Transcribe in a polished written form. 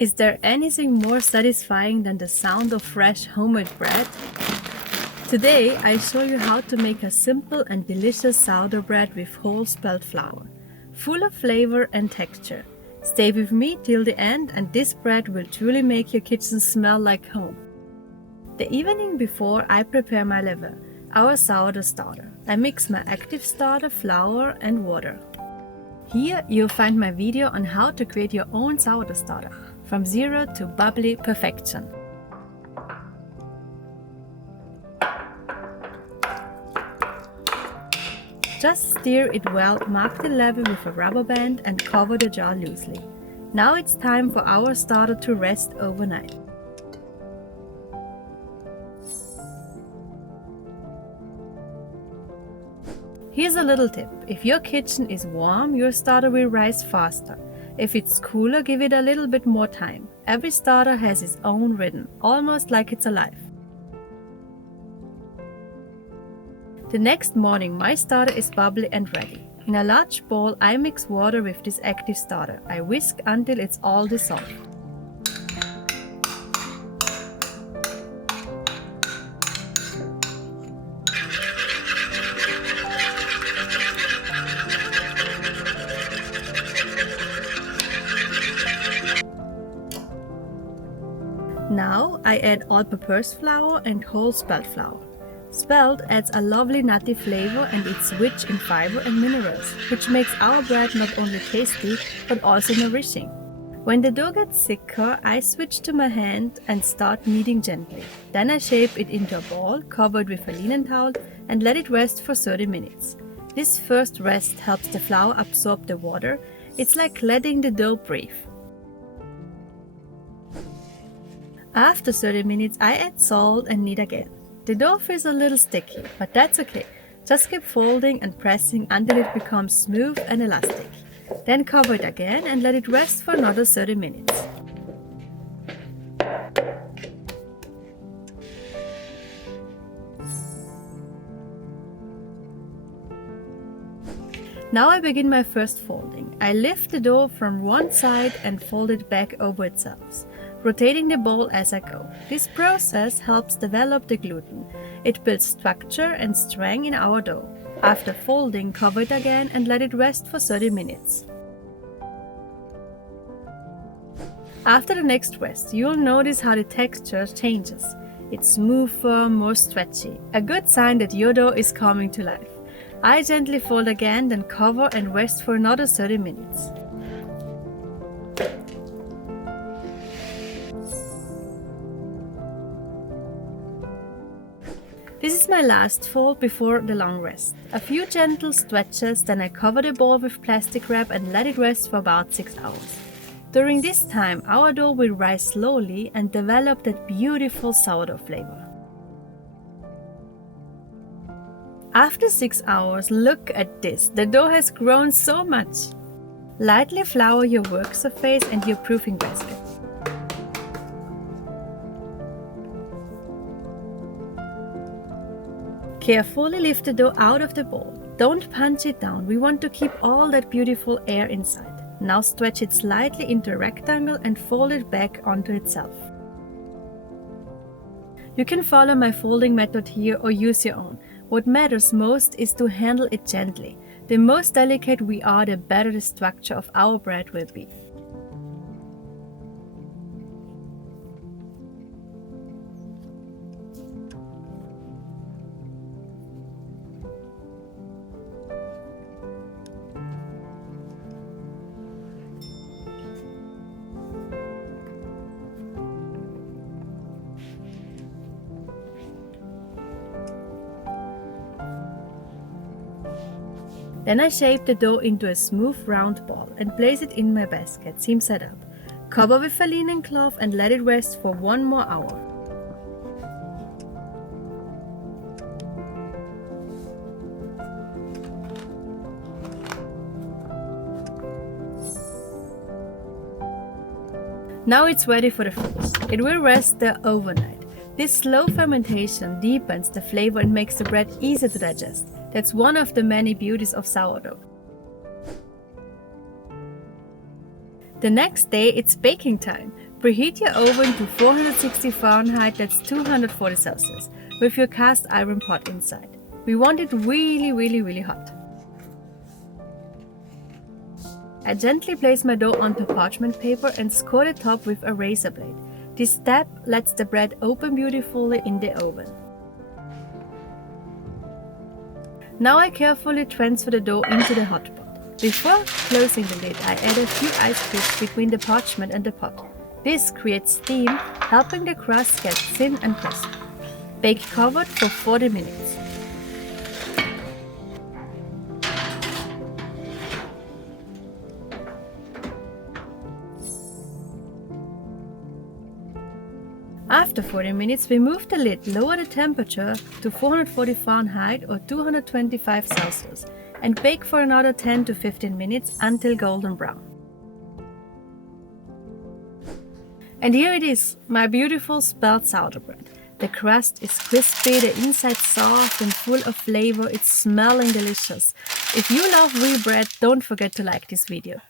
Is there anything more satisfying than the sound of fresh homemade bread? Today I show you how to make a simple and delicious sourdough bread with whole spelt flour, full of flavor and texture. Stay with me till the end and this bread will truly make your kitchen smell like home. The evening before I prepare my Levain, our sourdough starter. I mix my active starter, flour and water. Here you'll find my video on how to create your own sourdough starter, from zero to bubbly perfection. Just stir it well, mark the level with a rubber band and cover the jar loosely. Now it's time for our starter to rest overnight. Here's a little tip. If your kitchen is warm, your starter will rise faster. If it's cooler, give it a little bit more time. Every starter has its own rhythm, almost like it's alive. The next morning, my starter is bubbly and ready. In a large bowl, I mix water with this active starter. I whisk until it's all dissolved. Now I add all-purpose flour and whole spelt flour. Spelt adds a lovely nutty flavor and it's rich in fiber and minerals, which makes our bread not only tasty but also nourishing. When the dough gets thicker, I switch to my hand and start kneading gently. Then I shape it into a ball, cover it with a linen towel and let it rest for 30 minutes. This first rest helps the flour absorb the water. It's like letting the dough breathe. After 30 minutes, I add salt and knead again. The dough feels a little sticky, but that's okay. Just keep folding and pressing until it becomes smooth and elastic. Then cover it again and let it rest for another 30 minutes. Now I begin my first folding. I lift the dough from one side and fold it back over itself, rotating the bowl as I go. This process helps develop the gluten. It builds structure and strength in our dough. After folding, cover it again and let it rest for 30 minutes. After the next rest, you'll notice how the texture changes. It's smoother, more stretchy, a good sign that your dough is coming to life. I gently fold again, then cover and rest for another 30 minutes. This is my last fold before the long rest. A few gentle stretches, then I cover the bowl with plastic wrap and let it rest for about 6 hours. During this time, our dough will rise slowly and develop that beautiful sourdough flavor. After 6 hours, look at this. The dough has grown so much. Lightly flour your work surface and your proofing basket. Carefully lift the dough out of the bowl. Don't punch it down, we want to keep all that beautiful air inside. Now stretch it slightly into a rectangle and fold it back onto itself. You can follow my folding method here or use your own. What matters most is to handle it gently. The more delicate we are, the better the structure of our bread will be. Then I shape the dough into a smooth round ball and place it in my basket, seam set up. Cover with a linen cloth and let it rest for 1 more hour. Now it's ready for the fridge. It will rest there overnight. This slow fermentation deepens the flavor and makes the bread easier to digest. That's one of the many beauties of sourdough. The next day it's baking time. Preheat your oven to 460 Fahrenheit, that's 240 Celsius, with your cast iron pot inside. We want it really hot. I gently place my dough onto parchment paper and score the top with a razor blade. This step lets the bread open beautifully in the oven. Now I carefully transfer the dough into the hot pot. Before closing the lid, I add a few ice cubes between the parchment and the pot. This creates steam, helping the crust get thin and crispy. Bake covered for 40 minutes. After 40 minutes, remove the lid, lower the temperature to 440 Fahrenheit or 225 Celsius, and bake for another 10 to 15 minutes until golden brown. And here it is, my beautiful spelt sourdough bread. The crust is crispy, the inside soft and full of flavor, it's smelling delicious. If you love real bread, don't forget to like this video.